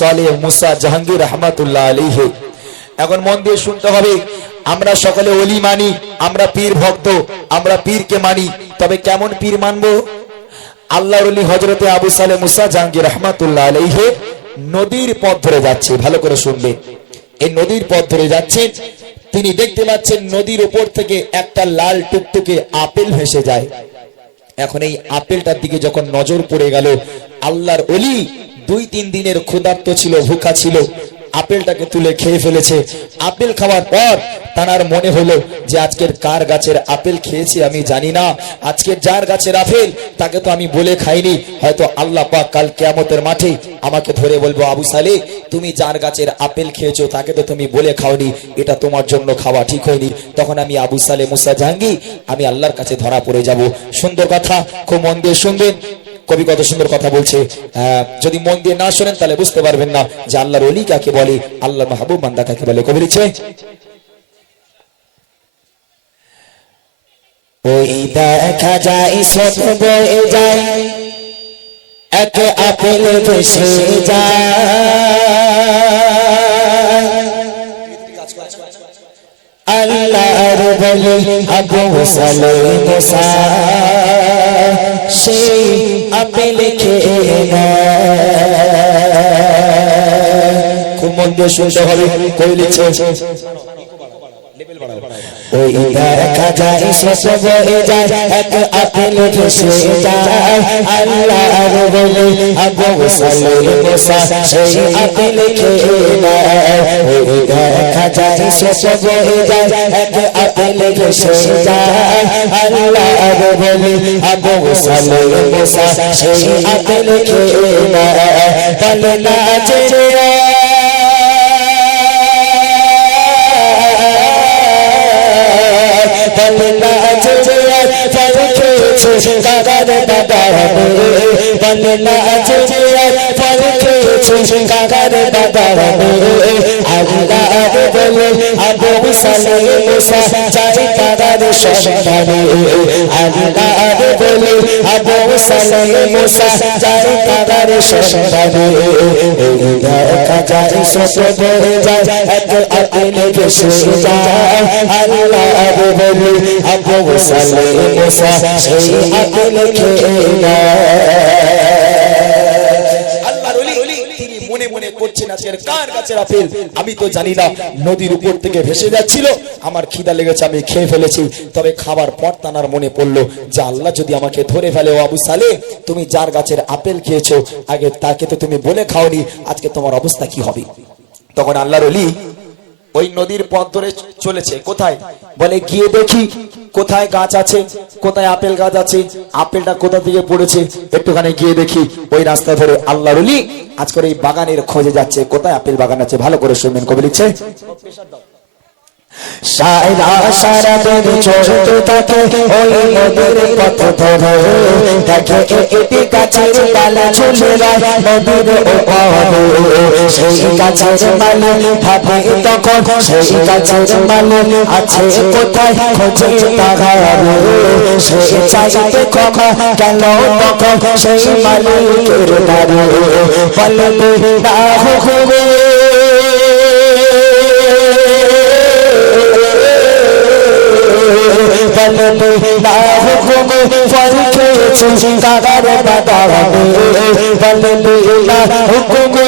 সালে মুসা জাহাঙ্গীর রহমাতুল্লাহ আলীহে এখন মন দিয়ে শুনতে হবে, আমরা সকলে অলি মানি, আমরা পীর ভক্ত, আমরা পীরকে মানি, তবে কেমন পীর মানবো? আল্লাহর অলি হজরতে আবু সালে মুসা জাহাঙ্গীর রহমাতুল্লাহ আলাইহে নদীর পথ ধরে যাচ্ছে, ভালো করে শুনবে। এই নদীর পথ ধরে যাচ্ছেন, তিনি দেখতে পাচ্ছেন নদীর উপর থেকে একটা লাল টুকটুকে আপেল ভেসে যায়। এখন এই আপেলটার দিকে যখন নজর পড়ে গেল, আল্লাহর অলি দুই তিন দিনের ক্ষুধার্ত ছিল, ভুখা ছিল, আপেলটাকে তুলে খেয়ে ফেলেছে। আপেল খাওয়ার পর তার মনে হলো যে আজকের কার গাছের আপেল খেয়েছি আমি জানি না। আজকের যার গাছের আপেল, তাকে তো আমি বলে খাইনি। হয়তো আল্লাহ পাক কাল কেয়ামতের মাঠে আমাকে ধরে বলব, আবু সালে তুমি যার গাছের আপেল খেয়েছো, তাকে তো তুমি বলে খাওনি। এটা তোমার জন্য খাওয়া ঠিক হয়নি। তখন আমি আবু সালে মুসা জাহাঙ্গি আমি আল্লাহর কাছে ধরা পড়ে যাব। সুন্দর কথা, খুব মন দিয়ে শুনবেন। কবি কত সুন্দর কথা বলছে যদি মন দিয়ে না শোনেন তাহলে বুঝতে পারবেন না যে আল্লাহর অলি কাকে বলে আল্লাহ মাহবুব বান্দা কাকে বলে। কবি লিখছে, ওই দেখা যায় সত সালে মুসা সেই আপেল খেয়ে। খুব মন দিয়ে শুনতে হবে কই লিখছে? ওই দেখা যায় শেষ বয়ে যায় এক আপেল ভেসে যায়। আল্লাহর বলে আবু সালে মুসা সেই আপেল খেয়ে নেয়। ওই দেখা যায় শেষ বয়ে যায় এক ভেসে যায় আল্লাহর বলে আবু সালে মুসা সেই আপেল খেয়ে নেয় বলে না যে বলনা যে ফল খেয়েছে খেয়েছে কাকার দাদা আল্লাহ বলে আবু সালে মুসা চাই কাকার সন্তানে আল্লাহ বলে আবু সালে মুসা চাই কাকার সন্তানে দেখা যায় সত বয়ে যায় এক আপেল ভেসে যায় আল্লাহ বলে আবু সালে মুসা সেই আপেল খেয়ে মনে করছেন আজকের কার গাছের আপেল আমি তো জানি না। নদীর উপর থেকে ভেসে যাচ্ছিল। আমার খিদা লেগেছে, আমি খেয়ে ফেলেছি। তবে খাবার পর তানার মনে পড়ল যে আল্লাহ যদি আমাকে ধরে ফেলে, ও আবু সালে তুমি যার গাছের আপেল খেয়েছো, আগে তাকে তো তুমি বলে খাওনি, আজকে তোমার অবস্থা কি হবে? তখন আল্লাহর অলি ওই নদীর পথ ধরে চলেছে। কোথায়? বলে, গিয়ে দেখি কোথায় গাছ আছে, কোথায় আপেল গাছ আছে, আপেলটা কোথা থেকে পড়েছে। একটুখানি গিয়ে দেখি ওই রাস্তা ধরে আল্লাহ রুলি আজকের এই বাগানের খোঁজে যাচ্ছে। কোথায় আপেল বাগান আছে? ভালো করে শুনবেন কবি লিখছে সারা সারা দিন চলতে থাকে, ওই নদীর পথ ধরে। দেখে এটি গাছের ডালা ঝুলে নদীর সেই তখন, সেই আছে কোথায় খোঁজে তাহারে সে চাইতে কখন কেন তখন, সেই মালিকের হুকুমে বলবে না হুকুমে ফল খেয়েছে কাকার দাদা বলবে না হুকুমে ফল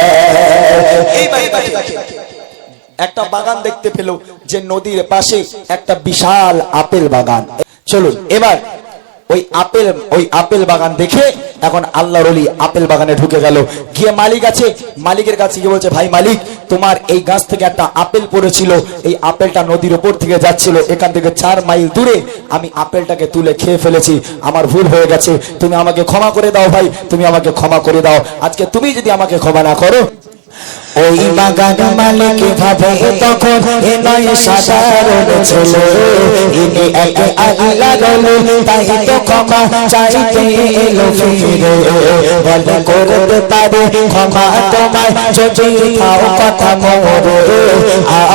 নেয় একটা বাগান দেখতে পেল যে নদীর পাশে একটা বিশাল আপেল বাগান। চলুন, এবার ওই আপেল ওই আপেল বাগান দেখে এখন আল্লাহর অলি আপেল বাগানে ঢুকে গেল। গিয়ে মালিক আছে, মালিকের কাছে গিয়ে বলছে, ভাই মালিক, তোমার এই গাছ থেকে একটা আপেল পড়েছিল। এই আপেলটা নদীর উপর থেকে যাচ্ছিল। এখান থেকে চার মাইল দূরে আমি আপেলটাকে তুলে খেয়ে ফেলেছি। আমার ভুল হয়ে গেছে। তুমি আমাকে ক্ষমা করে দাও ভাই। তুমি আমাকে ক্ষমা করে দাও। আজকে তুমি যদি আমাকে ক্ষমা না করো ওই বাগান মালিক ভাবে তখন এ নয় সাধারণ ছেলে। ইনি এক আল্লাহ রলো তাই তো ক্ষমা চাইতে এলো ফিরে। বলে, করতে পারে, ক্ষমা তোমায় যদি খাও কথা মরে।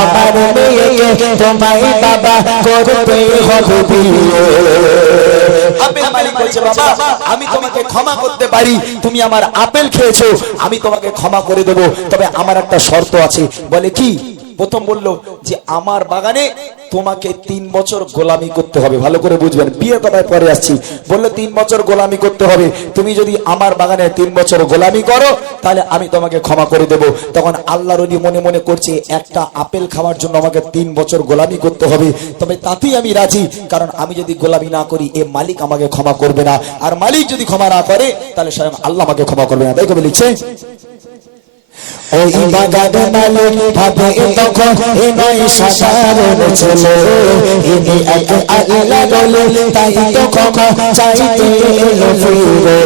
আমার মেয়েকে তোমায় বাবা করতে হবে বিয়ে। আপেল মালিক বলছে বাবা আমি তোমাকে ক্ষমা করতে পারি। তুমি আমার আপেল খেয়েছো আমি তোমাকে ক্ষমা করে দেবো। তবে আমার একটা শর্ত আছে। বলে কি? প্রথম বলল যে, আমার বাগানে তোমাকে তিন বছর গোলামি করতে হবে। ভালো করে বুঝবেন বিয়ে কথায় পরে আসছি। বলল, তিন বছর গোলামি করতে হবে। তুমি যদি আমার বাগানে তিন বছর গোলামি করো, তাহলে আমি তোমাকে ক্ষমা করে দেব। তখন আল্লাহ রলি মনে মনে করছে, একটা আপেল খাওয়ার জন্য আমাকে তিন বছর গোলামি করতে হবে। তবে তাতেই আমি রাজি, কারণ আমি যদি গোলামি না করি, এ মালিক আমাকে ক্ষমা করবে না। আর মালিক যদি ক্ষমা না করে, তাহলে স্বয়ং আল্লাহ আমাকে ক্ষমা করবে না। তাই কবে লিখছে ওই বাগান মালিক ভাবে তখন এ নয় সাধারণ ছেলে। ইনি এক আল্লাহ রলো তাই তো ক্ষমা চাইতে এলো ফিরে।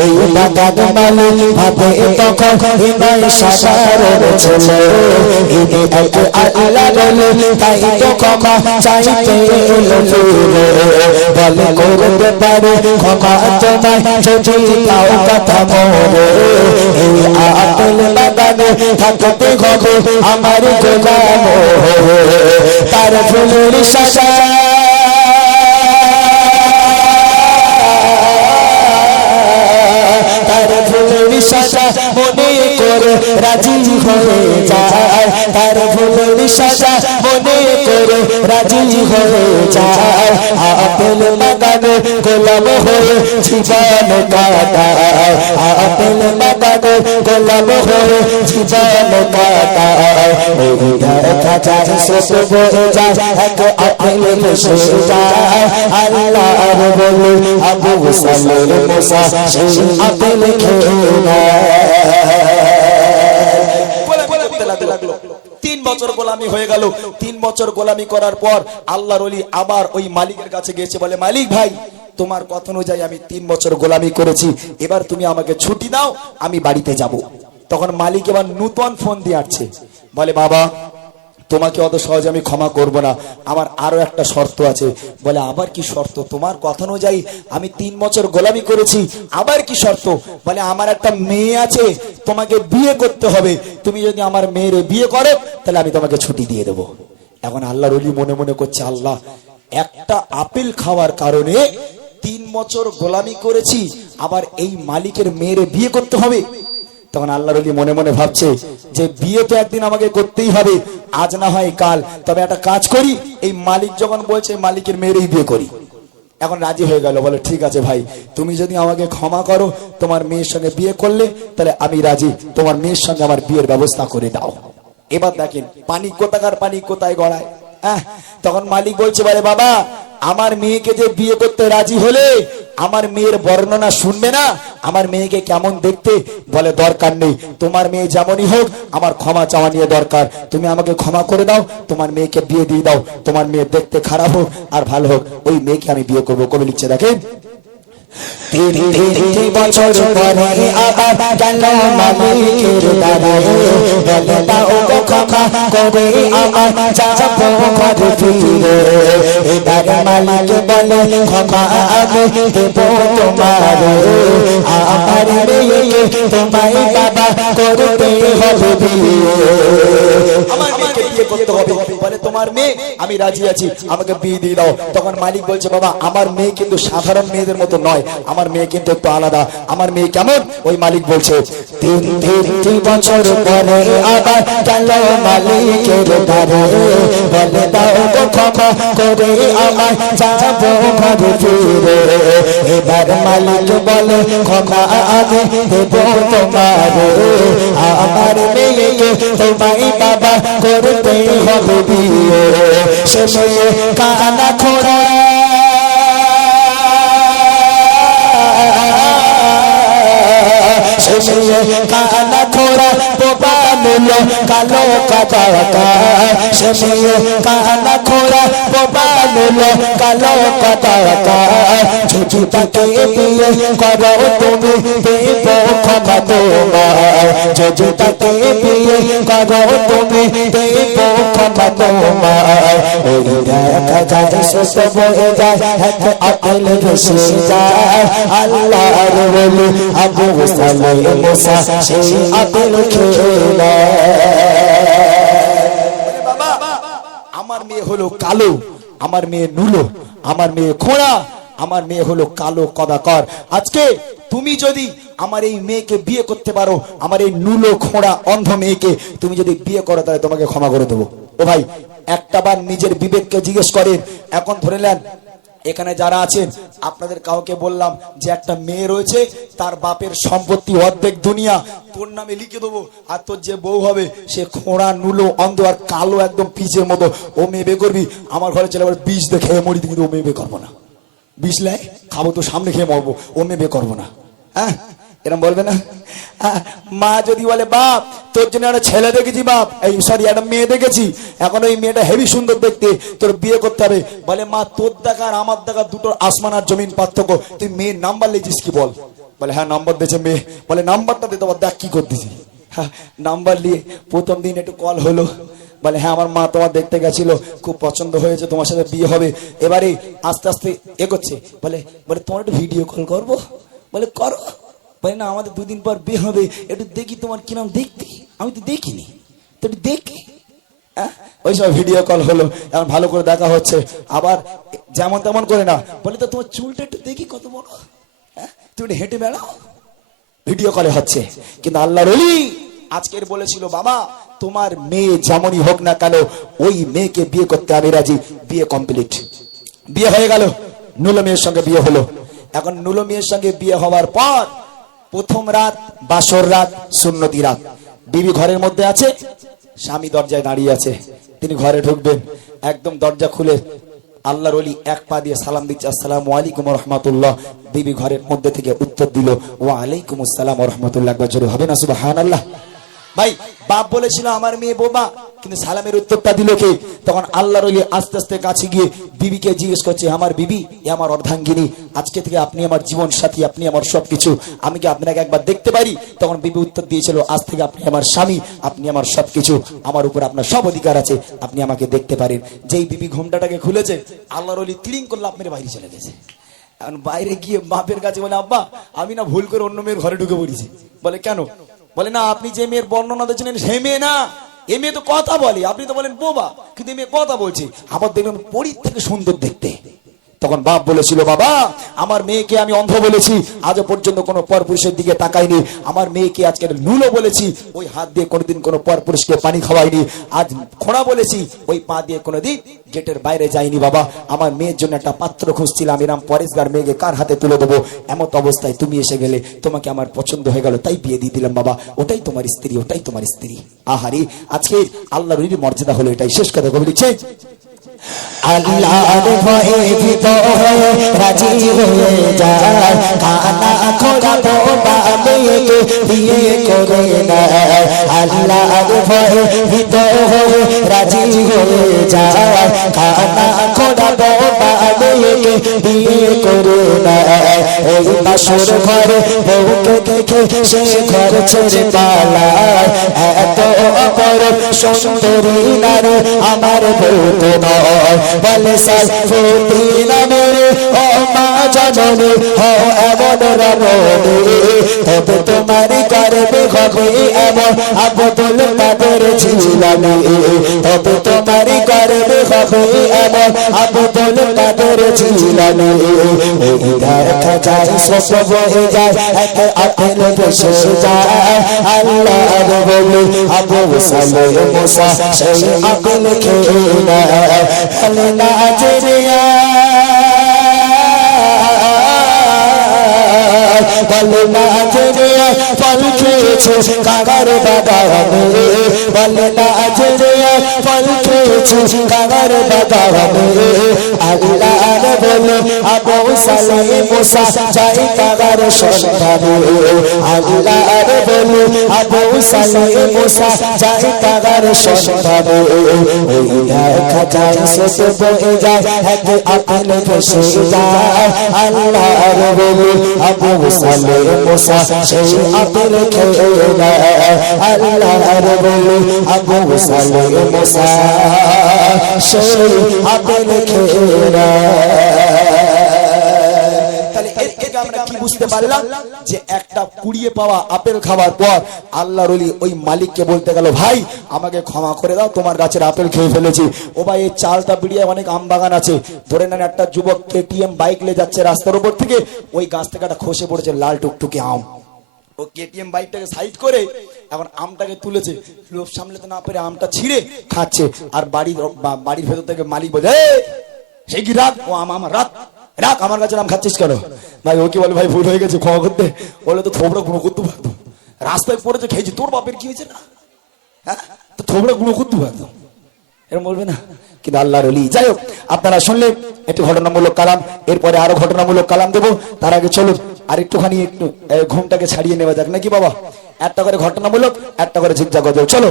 ওই বাগান মালিক ভাবে তখন এ নয় সাধারণ ছেলে। ইনি এক আল্লাহ রলো তাই তো ক্ষমা চাইতে এলো ফিরে। বলে করতে পারে ক্ষমা তোমায় যদি তাও কথা মরে এই বাগানে থাকতে হবে আমার গোলাম তার ফুলের সাজা। তার ফুলের সাজা মনে করে রাজি হয়ে যায়। তার ফুলের সাজা মনে করে রাজি হয়ে যায়। আপেল বাগানে গোলাম হয়ে জীবন কাটায়। আপেল বাগানে গোলাম হয়ে জীবন কাটায়। দেখা যায় শেষ বয়ে যায়, এক আপেল বসে যায়। আল্লাহর বলে আবু সালের মোসা সেই আপেল খেয়ে নেয়। বছর গোলামি হয়ে গেল। তিন বছর গোলামি করার পর আল্লাহর অলি আবার ওই মালিকের কাছে গিয়েছে, বলে, মালিক ভাই, তোমার কথা অনুযায়ী আমি তিন বছর গোলামি করেছি। এবার তুমি আমাকে ছুটি দাও, আমি বাড়িতে যাব। তখন মালিক এবার নূতন ফোন দিয়ে আসছে। বলে, বাবা তোমাকে অত সহজে আমি ক্ষমা করব না। আমার আরও একটা শর্ত আছে। বলে, আবার কি শর্ত? তোমার কথা অনুযায়ী আমি তিন বছর গোলামি করেছি। আবার কি শর্ত? বলে, আমার একটা মেয়ে আছে, তোমাকে বিয়ে করতে হবে। তুমি যদি আমার মেয়ের বিয়ে করো, তাহলে আমি তোমাকে ছুটি দিয়ে দেবো। এখন আল্লাহ রলি মনে মনে করছে, আল্লাহ, একটা আপেল খাওয়ার কারণে তিন বছর গোলামি করেছি, আবার এই মালিকের মেয়ের বিয়ে করতে হবে। তখন আল্লাহ রলি মনে মনে ভাবছে যে বিয়ে তো একদিন আমাকে করতেই হবে, আজ না হয় কাল। তবে একটা কাজ করি, এই মালিক যখন বলছে, মালিকের মেয়েরই বিয়ে করি। এখন রাজি হয়ে গেল, বলে, ঠিক আছে ভাই, তুমি যদি আমাকে ক্ষমা করো, তোমার মেয়ের সঙ্গে বিয়ে করলে, তাহলে আমি রাজি। তোমার মেয়ের সঙ্গে আমার বিয়ের ব্যবস্থা করে দাও। এবার দেখেন, পানি কোথাকার পানি কোথায় গড়ায়? তখন মালিক বলছে বলে বাবা, আমার মেয়েকে যে বিয়ে করতে রাজি হলে আমার মেয়ের বর্ণনা শুনবে না? আমার মেয়েকে কেমন দেখতে? বলে, দরকার নেই। তোমার মেয়ে যেমনই হোক, আমার ক্ষমা চাওয়া নিয়ে দরকার। তুমি আমাকে ক্ষমা করে দাও, তোমার মেয়েকে বিয়ে দিয়ে দাও। তোমার মেয়ে দেখতে খারাপ হোক আর ভালো হোক, ওই মেয়েকে আমি বিয়ে করব। কবে লিখছে, দেখেন। বছর আবার করে আমার যাব ঘর ফিরে? এবার মালিক বলে, ক্ষমা আমি দেব তোমার। আমার মেয়েকে তোমায় বাবা করতে হবে। আমার বিয়ে করতে হবে। বলে, তোমার মেয়ে, আমি রাজি আছি, আমাকে বিয়ে দিয়ে দাও। তখন মালিক বলছে, বাবা, আমার মেয়ে কিন্তু সাধারণ মেয়েদের মতো নয়। আমার মেয়ে কিন্তু একটু আলাদা। আমার মেয়ে কেমন? ওই মালিক বলছে, তিন তিন তিন বছর পরে আবার গেল মালিকের দ্বারে বলে, দাও গো ক্ষমা করে আমার যাব ঘর ফিরে। এবার মালিক বলে, ক্ষমা আমি দেব তোমার। আমার মেয়েকে তোমায় বাবা বিয়ে সে মেয়ে কানা খোড়া। কানা খোরা বোবা নুলো কালো কাটা সে মেয়ে কানা খোড়া, বোবা নুলো কালো কাটা যদি তাকে বিয়ে করো তুমি দেব ক্ষমা তোমার। যদি তাকে বিয়ে করো তুমি দেব আমার মেয়ে হলো কালো, আমার মেয়ে নুলো, আমার মেয়ে খোঁড়া, আমার মেয়ে হলো কালো কদাকর। আজকে তুমি যদি আমার এই মেয়েকে বিয়ে করতে পারো, আমার এই নুলো খোঁড়া অন্ধ মেয়েকে তুমি যদি বিয়ে করো, তাহলে তোমাকে ক্ষমা করে দেবো। ও ভাই, একটা বার নিজের বিবেককে জিজ্ঞেস করেন, এখন ধরে নেন, এখানে যারা আছেন, আপনাদের কাউকে বললাম যে একটা মেয়ে রয়েছে, তার বাপের সম্পত্তি অর্ধেক দুনিয়া, তোর নামে লিখে দেবো, আর তোর যে বউ হবে, সে খোঁড়া, নুলো অন্ধ আর কালো, একদম পিচের মতো, ও মেয়ে বে করবি, আমার ঘরে চলে আবার বিষ দেখে মরি কিন্তু ও মেয়ে বে করব না। বিষ লাই খাব তো সামনে খেয়ে মরবো, ও মেয়ে বে করব না। হ্যাঁ? এরম বলবে না? মা যদি বলে, বাপ, তোর জন্য একটা ছেলে দেখেছি, বাপ। এই সরি একটা মেয়ে দেখেছি। এখন ওই মেয়েটা হেভি সুন্দর দেখতে। তোর বিয়ে করতে হবে। বলে, মা, তোর দেখা আর আমার দেখা দুটো আসমান আর জমিন পার্থক্য। তুই মেয়ের নাম্বার লিখিস কি বল? বলে হ্যাঁ নাম্বার দিয়েছে মেয়ে। বলে নাম্বারটা দিতে বল দেখ কি করতেছি। হ্যাঁ নাম্বার নিয়ে প্রথম দিন একটু কল হলো। বলে হ্যাঁ আমার মা তোমার দেখতে গেছিল। খুব পছন্দ হয়েছে, তোমার সাথে বিয়ে হবে। এবারে আস্তে আস্তে এগোচ্ছে। বলে বলে, তোমার একটু ভিডিও কল করব? বলে, করো। বলে, না, আমাদের দুদিন পর বিয়ে হবে। একটু দেখি তোমার কিরম দেখতে। আমি তো দেখিনি। তো একটু দেখি। হ্যাঁ? ওই সব ভিডিও কল হলো। এখন ভালো করে দেখা হচ্ছে। আবার যেমন তেমন করে না। বলে, তো তোমার চুলটা একটু দেখি কত বড়। হ্যাঁ তুমি হেঁটে বেড়াও। ভিডিও কলে হচ্ছে। কিন্তু আল্লাহ রলি আজকের বলেছিল, বাবা, তোমার মেয়ে যেমনই হোক না কেন, ওই মেয়েকে বিয়ে করতে আমি রাজি। বিয়ে কমপ্লিট বিয়ে হয়ে গেল। নুলো মেয়ের সঙ্গে বিয়ে হলো। এখন নুলো মেয়ের সঙ্গে বিয়ে হওয়ার পর প্রথম রাত, বাসর রাত, সুন্নতি রাত। বিবি ঘরের মধ্যে আছে, স্বামী দরজায় দাঁড়িয়ে আছে। তিনি ঘরে ঢুকবেন, একদম দরজা খুলে আল্লাহর অলি এক পা দিয়ে সালাম দিচ্ছে, আসসালাম আলাইকুম রহমতুল্লাহ বিবি ঘরের মধ্যে থেকে উত্তর দিল ও আলাইকুম আসসালাম রহমতুল্লাহ একবার জোরে হবে না শুধু হান আল্লাহ ভাই, বাপ বলেছিল আমার মেয়ে বোমা, কিন্তু সালামের উত্তরটা দিল কে? তখন আল্লাহর অলি আস্তে আস্তে কাছে গিয়ে বিবিকে জিজ্ঞেস করছে, আমার বিবি, এ আমার অর্ধাঙ্গিনী, আজকে থেকে আপনি আমার জীবন সাথী, আপনি আমার সবকিছু। আমি কি আপনাকে একবার দেখতে পারি? তখন বিবি উত্তর দিয়েছিল, আজ থেকে আপনি আমার স্বামী, আপনি আমার সবকিছু। আমার উপর আপনার সব অধিকার আছে, আপনি আমাকে দেখতে পারেন। যেই বিবি ঘোমটাটাকে খুলেছে, আল্লাহর অলি তিরিং করলে, আপনার বাইরে চলে গেছে। এখন বাইরে গিয়ে বাপের কাছে বলে, আব্বা, আমি না ভুল করে অন্য মেয়ের ঘরে ঢুকে পড়েছি। বলে, কেন? বলে, না, আপনি যে মেয়ের বর্ণনা দিয়েছিলেন সে মেয়ে না। এ মেয়ে তো কথা বলে। আপনি তো বলেন, বোবা। কিন্তু এ মেয়ে কথা বলছে। আবার দেখবেন পরীর থেকে সুন্দর দেখতে। তখন বাপ বলেছিল, বাবা, আমার মেয়েকে আমি অন্ধ বলেছি, আজও পর্যন্ত কোনো পরপুরুষের দিকে তাকাইনি। আমার মেয়েকে আজকে নুলো বলেছি, ওই হাত দিয়ে কোনোদিন কোনো পরপুরুষকে পানি খাওয়াইনি। আজ খোঁড়া বলেছি, ওই পা দিয়ে কোনোদিন গেটের বাইরে যাইনি, বাবা। আমার মেয়ের জন্য একটা পাত্র খুঁজছিলাম, এরাম পরেশগার মেয়েকে কার হাতে তুলে দেবো? এমত অবস্থায় তুমি এসে গেলে তোমাকে আমার পছন্দ হয়ে গেল, তাই বিয়ে দিয়ে দিলাম, বাবা। ওটাই তোমার স্ত্রী, ওটাই তোমার স্ত্রী। আহারি, আজকে আল্লাহর মর্যাদা হলো এটাই। শেষ কথা কবি আল্লাহর ভয়ে ভীত হয়ে রাজি হয়ে যায়। কানা খোলা বোবা মেয়েকে বিয়ে করে নেয়। আল্লাহর ভয়ে ভীত হয়ে রাজি হয়ে যায়। বোবা মেয়েকে বিয়ে করে নেয় এই বাসর ঘরে বউকে দেখে সে ঘর ছেড়ে পালায়। এত অপর সুন্দরী নারী আমার বউ তো নয়। বলে সাই ফুটি নামের ও মা জননী ও এমন রমণী। তবে তোমারই করবে হবে এমন আবদুল কাদের ছিলামি তবে এই দেখা যায় সব হয়ে যায় আপেল বসে যায়। আল্লাহর বলে, আবু সালে মুসা, সেই আপেল খেয়ে ফলে নাজরিয়া বলে খেয়ে খেয়েছে কাগার বাগানে বলে না যে ফল খেয়েছে কাগার বাগানে আল্লাহ বলে আবু সালে মুসা যাই কাগার সন্ধানে। আল্লাহ বলে আবু সালে মুসা যাই কাগার সন্ধানে। ওই দেখা যায় সে বয়ে যায়, এক ভাই, আমাকে ক্ষমা করে দাও, তোমার গাছের আপেল খেয়ে ফেলেছি। ও ভাই, এই চালটা বিড়িয়ে অনেক আম বাগান আছে। ধরে নেন একটা যুবক কেটিএম বাইক নিয়ে যাচ্ছে রাস্তার উপর থেকে। ওই গাছ থেকে একটা খসে পড়েছে লাল টুকটুকে আম। ও কেটিএম বাইকটাকে সাইড করে এখন আমটাকে তুলেছে। লোভ সামলাতে না পেরে আমটা ছিঁড়ে খাচ্ছে। আর বাড়ির বাড়ির ভেতর থেকে মালিক বলে "এই, সেই কি রাত ও আম আমার রাত রাখ আমার কাছে আম খাচ্ছিস কেন? ভাই ও কি বলে ভাই ভুল হয়ে গেছে ক্ষমা করতে। বলে তো থোবড়া গুঁড়ো করতে পারতো। রাস্তায় পড়েছে খেয়েছি। তোর বাপের কি হয়েছে না? হ্যাঁ? তো থোবড়া গুঁড়ো করতে পারতো। এরকম বলবে না? কিন্তু আল্লাহর অলি যাই হোক, আপনারা শুনলেন একটু ঘটনামূলক কালাম, এরপরে আরও ঘটনামূলক কালাম দেবো। তার আগে চলুন আর একটুখানি একটু ঘুমটাকে ছাড়িয়ে নেওয়া যাক। নাকি বাবা? একটা করে ঘটনামূলক, একটা করে ঝিকঝাক চলো।